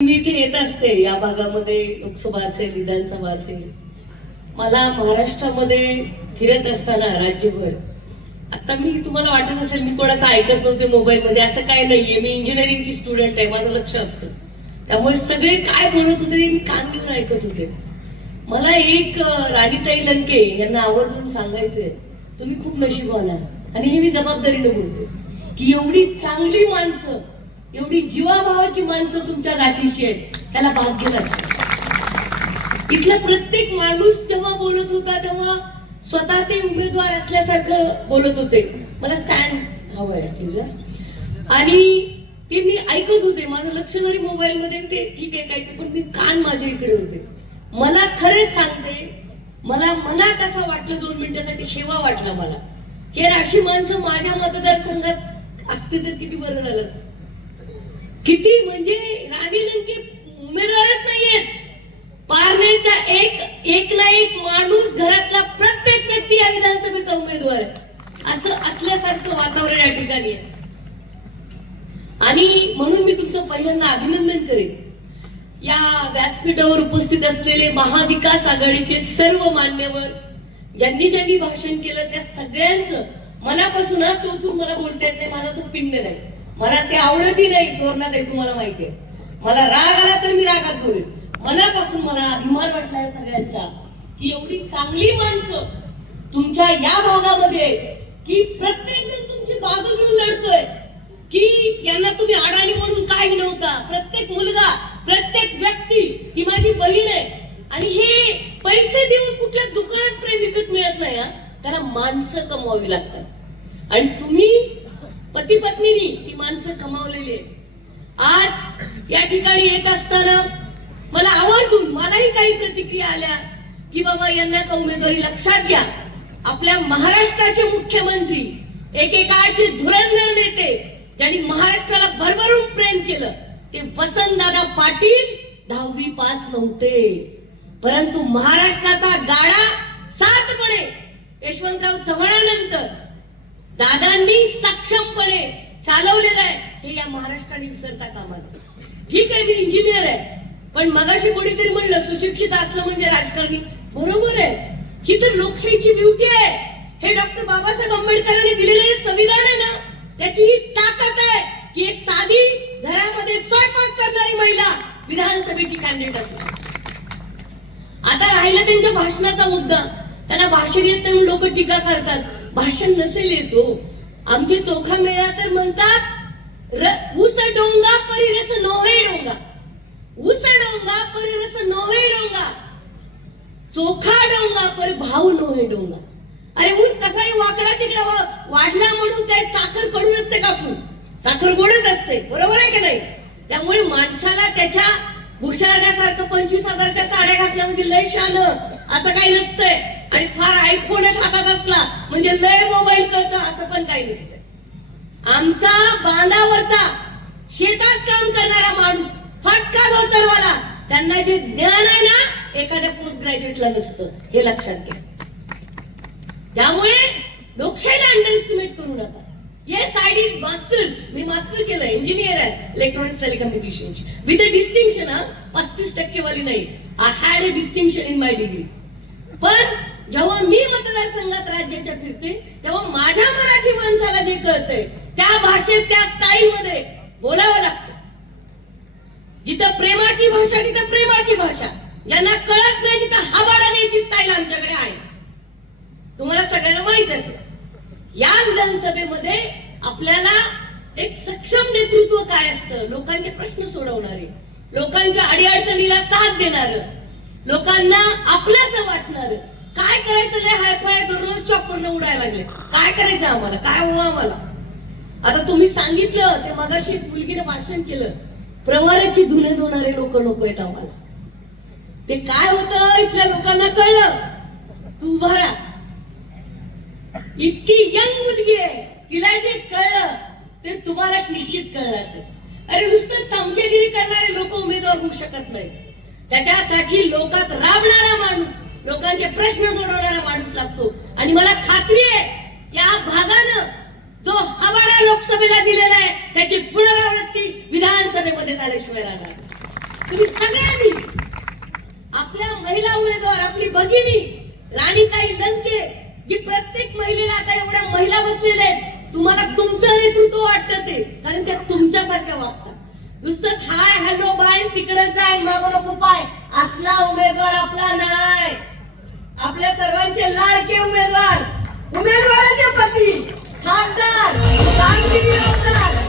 मी इथे येत असते या भागामध्ये, लोकसभा असेल विधानसभा असेल, मला महाराष्ट्रामध्ये फिरत असताना राज्यभर, आता मी तुम्हाला वाटत असेल मी कोणाचं ऐकत नव्हते मोबाईल मध्ये, असं काय नाहीये. मी इंजिनिअरिंगची स्टुडंट आहे, माझं लक्ष असतं, त्यामुळे सगळे काय बोलत होते ते मी कान देऊन ऐकत होते. मला एक राणीताई लंके यांना आवर्जून सांगायचंय, तुम्ही खूप नशीबवान आहात. आणि हे मी जबाबदारीने बोलतो की एवढी चांगली माणसं, एवढी जीवाभावाची माणसं तुमच्या गाठीशी आहेत, त्याला भाग्य लागतं. इथला प्रत्येक माणूस जेव्हा बोलत होता तेव्हा स्वतः ते उमेदवार असल्यासारखं बोलत होते. मला स्टँड हवंय प्लीज. आणि ते मी ऐकत होते, माझं लक्ष जरी मोबाईल मध्ये, ते ठीक आहे काय ते, पण मी कान माझ्या इकडे होते. मला खरेच सांगते, मला मनात असं वाटलं 2 मिनिटासाठी, शेवा वाटला मला की अशी माणसं माझ्या मतदारसंघात असते तर किती बरं झालं असतं. किती म्हणजे राणी लंके उमेदवारच नाहीयेत, पारनेरचा एक ना एक माणूस, घरातला प्रत्येक व्यक्ती या विधानसभेचा उमेदवार आहे, असं असल्यासारखं वातावरण या ठिकाणी आहे. आणि म्हणून मी तुमचं पहिल्यांदा अभिनंदन करेन. या व्यासपीठावर उपस्थित असलेले महाविकास आघाडीचे सर्व मान्यवर, ज्यांनी ज्यांनी भाषण केलं त्या सगळ्यांचं मनापासून, टोचून मला बोलता येत नाही, माझा तो पिंड नाही, मला ते आवडतही नाही. स्वर्णात आहे, तुम्हाला माहिती आहे, मला राग आला तर मी रागात बोलेन. मनापासून मला अभिमान वाटला या सगळ्यांचा की एवढी चांगली माणसं तुमच्या या भागामध्ये, की प्रत्येक जण तुमची बाजू घेऊन लढतोय, की यांना तुम्ही अडाणी म्हणून काय नव्हता. प्रत्येक मुलगा, प्रत्येक व्यक्ती ही माझी बहीण आहे. आणि हे पैसे देऊन कुठल्या दुकानात प्रेम विकत मिळत नाही, त्याला माणसं कमवावी लागतात. आणि तुम्ही पती पत्नीनी ती माणसं कमावलेली आहे. आज या ठिकाणी येत असताना मला आवर्जून, मलाही काही प्रतिक्रिया आल्या की बाबा यांना का उमेदवारी लक्षात घ्या. आपल्या महाराष्ट्राचे मुख्यमंत्री, एकेकाळचे धुरंधर नेते, ज्यांनी महाराष्ट्राला भरभरून प्रेम केलं, ते वसंतदादा पाटील 10वी पास नव्हते, परंतु महाराष्ट्राचा गाडा सातपणे यशवंतराव चव्हाणांनंतर दादांनी सक्षमपणे चालवलेलं आहे, हे या महाराष्ट्राने विसरता कामा नये. ठीक आहे, मी इंजिनियर आहे, पण मगाशी कोणीतरी म्हणलं सुशिक्षित असलं म्हणजे राजकारणी. बरोबर आहे, ही तर लोकशाहीची ब्युटी आहे. हे डॉक्टर बाबासाहेब आंबेडकरांनी दिलेले संविधान आहे ना, त्याची ही ताकद आहे की एक साधी घरामध्ये स्वयंपाक करणारी महिला विधानसभेची कॅन्डिडेट असते. आता राहिला त्यांच्या भाषणाचा मुद्दा, त्यांना भाषण येत नाही लोक टीका करतात. भाषण नसेल येतो, आमचे चोखा मेळा तर म्हणतात ऊस डोंगा परिरस नोहे डोंगा, ऊस डोंगा परिरस नोहे डोंगा, चोखा डोंगा पर भाव नोहे डोंगा. अरे ऊस कसाही वाकडा तिकडे वाढला म्हणून काय साखर कडून असते कापून, साखर गोडच असते, बरोबर आहे का नाही. त्यामुळे माणसाला त्याच्या भुशारण्यासारखं 25,000च्या साड्या घातल्या म्हणजे लय शान असं काही नसतंय. आणि फार आयफोनच हातात असला म्हणजे लय मोबाईल कळतं असं पण काही नसतंय. आमचा बांधावरचा शेतात काम करणारा माणूस, फटका धोतरवाला, त्यांना जे ज्ञान आहे ना एखाद्या पोस्ट ग्रॅज्युएटला नसतं, हे लक्षात घ्या. त्यामुळे लोकशाहीला अंडर एस्टिमेट करू नका. Yes I did masters, me master केलं, इंजिनियर आहे electronics telecommunication with a distinction. 35% वाली नाही, I had a distinction in my degree. पण जेव्हा मी मतदारसंघात राज्याच्या फिरते तेव्हा माझ्या मराठी माणसाला जे कळतंय त्या भाषेत, त्या स्टाईल मध्ये बोलावं लागतं. जिथं प्रेमाची भाषा तिथं प्रेमाची भाषा, ज्यांना कळत नाही तिथं हवाडा द्यायची स्टाईल आमच्याकडे आहे. तुम्हाला सगळ्यांना माहित असेल, या विधानसभेमध्ये आपल्याला एक सक्षम नेतृत्व काय असतं, लोकांचे प्रश्न सोडवणारे, लोकांच्या अडीअडचणीला साथ देणारं, लोकांना आपल्याचं वाटणारं. काय करायचं लय हायफाय दररोज चॉकरनं उडायला लागले, काय करायचं आम्हाला, काय हवं आम्हाला. आता तुम्ही सांगितलं ते मगाशी एक मुलगीने भाषण केलं, प्रवाराची धुणे धुणारे लोक नको आहेत आम्हाला. ते काय होतं इथल्या लोकांना कळलं. तू उभा राहा, इतकी यंग मुलगी आहे, तिला जे कळलं ते तुम्हाला निश्चित कळलं असेल. अरे नुसतं चमचेगिरी करणारे लोक उमेदवार होऊ शकत नाही, त्याच्यासाठी लोकात राबणारा माणूस, लोकांचे प्रश्न सोडवणारा माणूस लागतो. आणि मला खात्री आहे या भागानं जो हवाडा लोकसभेला दिलेला आहे त्याची पुनरावृत्ती विधानसभेमध्ये झाल्याशिवाय राहणार. तुम्ही सगळ्यांनी आपल्या महिला उमेदवार, आपली भगिनी राणीताई लंके, जी प्रत्येक महिलेला आता एवढ्या महिला बसलेल्या आहेत, तुम्हाला तुमचं नेतृत्व वाटतं ते, कारण त्या तुमच्यासारख्या वागतात. नुसतंच हाय हॅलो बाय तिकडे जाय मागो नको पाय असला उमेदवार आपला नाही. आपल्या सर्वांचे लाडके उमेदवार, उमेदवाराचे पती, खासदार, कामगिरी आमदार,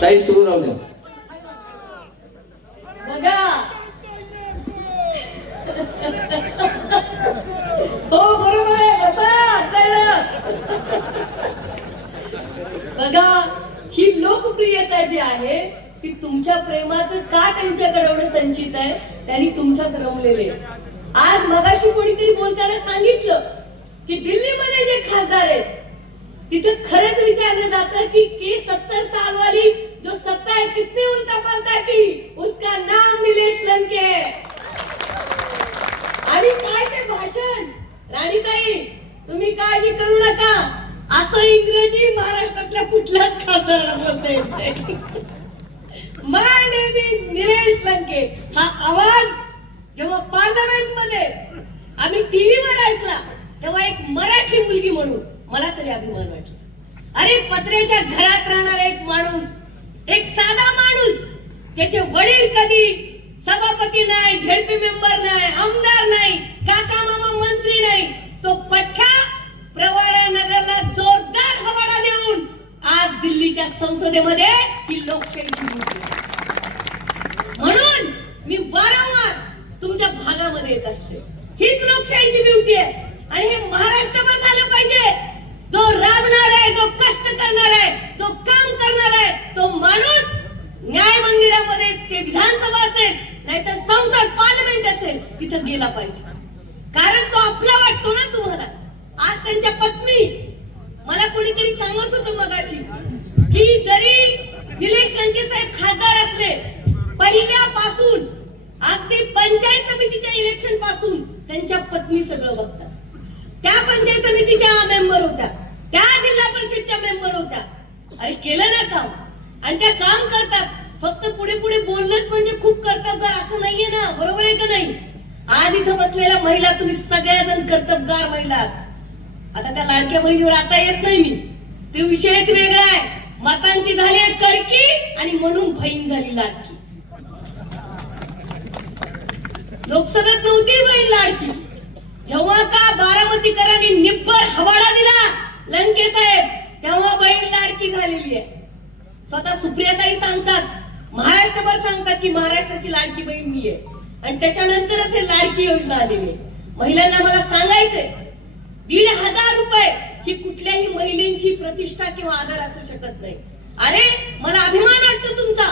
ताई सुरू राहू द्या. बघा हो बरोबर आहे, बसा कळलं. बघा ही लोकप्रियता जी आहे ती तुमच्या प्रेमाचं का त्यांच्याकडे एवढं संचित आहे, त्यांनी तुमच्यात रमलेले. आज मगाशी कोणीतरी बोलताना सांगितलं की दिल्लीमध्ये जे खासदार आहेत तिथे खरंच विचारलं जातं की 70 साल वाली जो सत्ता है किसने उल्टा पलटा की, उसका नाम नीलेश लंके. आणि काय ते भाषण, राणीताई तुम्ही काळजी करू नका, असं इंग्रजी महाराष्ट्रातल्या कुठल्याच खासदाराला बोलता येत नाही. माय नेम इज नीलेश लंके हा आवाज जेव्हा पार्लमेंट मध्ये आम्ही टीव्हीवर ऐकला तेव्हा एक मराठी मुलगी म्हणून मला तरी अभिमान वाटला. अरे पत्र्याच्या घरात राहणारा एक माणूस, एक साधा माणूस, ज्याचे वडील कधी सभापती नाही, झेडपी मेंबर नाही, आमदार नाही, काका मामा मंत्री नाही, तो पठ्ठा प्रवरा नगरला जोरदार हवाडा देऊन आज दिल्लीच्या संसदेमध्ये ही लोकशाहीची ब्युटी. म्हणून मी वारंवार तुमच्या भागामध्ये येत असते. हीच लोकशाहीची ब्युटी आहे आणि हे महाराष्ट्रभर झालं पाहिजे. जो राबणार आहे, जो कष्ट करणार आहे, जो काम करणार आहे, तो माणूस न्याय मंदिरामध्ये, ते विधानसभा असेल नाहीतर संसद पार्लमेंट असेल, तिथं गेला पाहिजे. कारण तो आपला वाटतो ना तुम्हाला. आज त्यांच्या पत्नी, मला कोणीतरी सांगत होतं मगाशी की जरी निलेश लंके साहेब खासदार असले, पहिल्यापासून अगदी पंचायत समितीच्या इलेक्शन पासून त्यांच्या पत्नी सगळं बघतात. त्या पंचायत समितीच्या मेंबर होत्या, त्या जिल्हा परिषदच्या मेंबर होत्या. अरे केलं ना काम, आणि त्या काम करतात. फक्त पुढे पुढे बोलणंच म्हणजे खूप कर्तबगार असं नाहीये ना, बरोबर आहे का नाही? आज इथं बसलेल्या महिला तुम्ही सगळ्याजण कर्तबगार महिला. आता त्या लाडक्या बहिणीवर आता येत नाही मी, ते विषयच वेगळा आहे. मतांची झाली कडकी आणि म्हणून बहीण झाली लाडकी. लोकसभेत नव्हती बहीण लाडकी, जेव्हा का बारामतीकरांनी निब्बर हवाडा दिला लंके साहेब, तेव्हा बहीण लाडकी झालेली आहे. स्वतः सुप्रियाताई सांगतात, महाराष्ट्रभर सांगतात की महाराष्ट्राची लाडकी बहीण मी आहे. आणि त्याच्यानंतरच हे लाडकी योजना आलेली आहे. महिलांना मला सांगायचंय, 1,500 रुपये ही कुठल्याही महिलेची प्रतिष्ठा किंवा आदर असू शकत नाही. अरे मला अभिमान वाटतो तुमचा,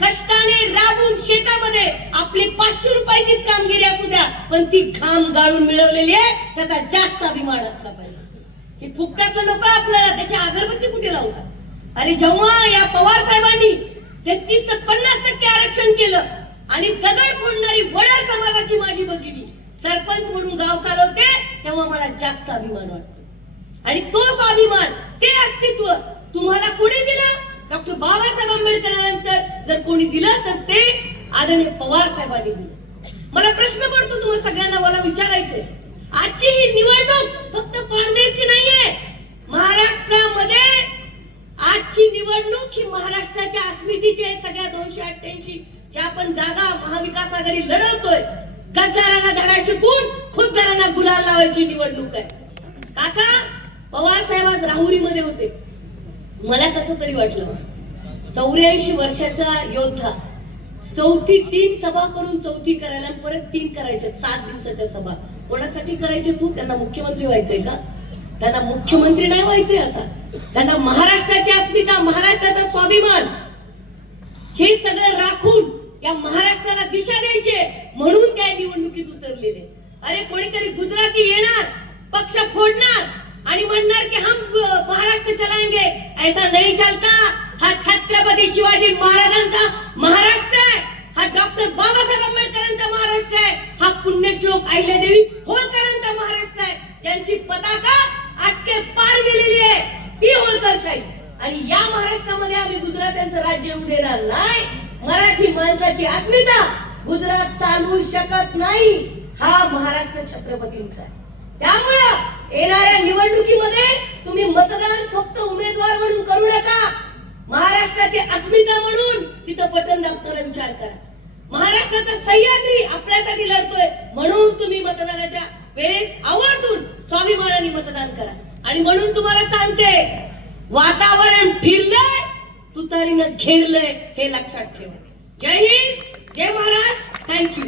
कष्टाने राबून शेतामध्ये आपली 500 रुपयाची कामगिरी असू द्या, पण ती घाम गाळून मिळवलेली आहे, त्याचा जास्त अभिमान असला पाहिजे. हे फुकटाचं नको आपल्याला, त्याची अगरबत्ती कुठे लावतात? अरे जेव्हा या पवार साहेबांनी 33 ते 50% आरक्षण केलं आणि दगड फोडणारी वडार समाजाची माझी भगिनी सरपंच म्हणून गाव चालवते, तेव्हा मला जास्त अभिमान वाटतो. आणि तो स्वाभिमान, ते अस्तित्व तुम्हाला कोणी दिलं? डॉक्टर बाबासाहेब आंबेडकरांनंतर जर कोणी दिलं तर ते आदरणीय पवार साहेबांनी दिलं. मला प्रश्न पडतो तुम्हा सगळ्यांना, मला विचारायचंय, आजची ही निवडणूक फक्त पारनेरची नाहीये. महाराष्ट्रामध्ये आजची निवडणूक ही महाराष्ट्राच्या अस्मितेची आहे. सगळ्या 288 ज्या आपण जागा महाविकास आघाडी लढवतोय, गद्दारांना धडा शिकून खुद्दारांना गुलाल लावायची निवडणूक आहे. काका पवार साहेब आज राहुरीमध्ये होते. मला कसं तरी वाटलं, 84 वर्षाचा योद्धा, चौथी 3 सभा करून चौथी करायला परत 3 करायच्या 7 दिवसाच्या सभा. कोणासाठी करायचे? तू त्यांना मुख्यमंत्री व्हायचंय का? त्यांना मुख्यमंत्री नाही व्हायचंय. आता त्यांना महाराष्ट्राची अस्मिता, महाराष्ट्राचा स्वाभिमान हे सगळं राखून या महाराष्ट्राला दिशा द्यायचे म्हणून त्या निवडणुकीत उतरलेले. अरे कोणीतरी गुजराती येणार, पक्ष फोडणार, आणि म्हणणार की हम महाराष्ट्र चलाएंगे, ऐसा नहीं चलता। हा छत्रपती शिवाजी महाराजांचा महाराष्ट्र आहे, हा डॉक्टर बाबासाहेब आंबेडकरांचा महाराष्ट्र आहे, हा पुण्यश्लोक अहिल्यादेवी होळकरांचा महाराष्ट्र आहे, ज्यांची पताका आटके पार गेलेली आहे ती होळकरशाही। आणि या महाराष्ट्रामध्ये आम्ही गुजरात्यांचं राज्य येऊ देणार नाही। मराठी माणसाची अस्मिता गुजरात चालवू शकत नाही, हा महाराष्ट्र छत्रपतींचा आहे। त्यामुळे येणाऱ्या निवडणुकीमध्ये तुम्ही मतदान फक्त उमेदवार म्हणून करू नका, महाराष्ट्राची अस्मिता म्हणून तिथं बटन दाबताना विचार करा। महाराष्ट्राचा सह्याद्री आपल्यासाठी लढतोय म्हणून तुम्ही मतदानाच्या वेळेस आवर्जून स्वाभिमानाने मतदान करा। आणि म्हणून तुम्हाला सांगते, वातावरण फिरलंय, तुतारीनं घेरलंय, हे लक्षात ठेवा। जय हिंद, जय महाराष्ट्र, थँक्यू।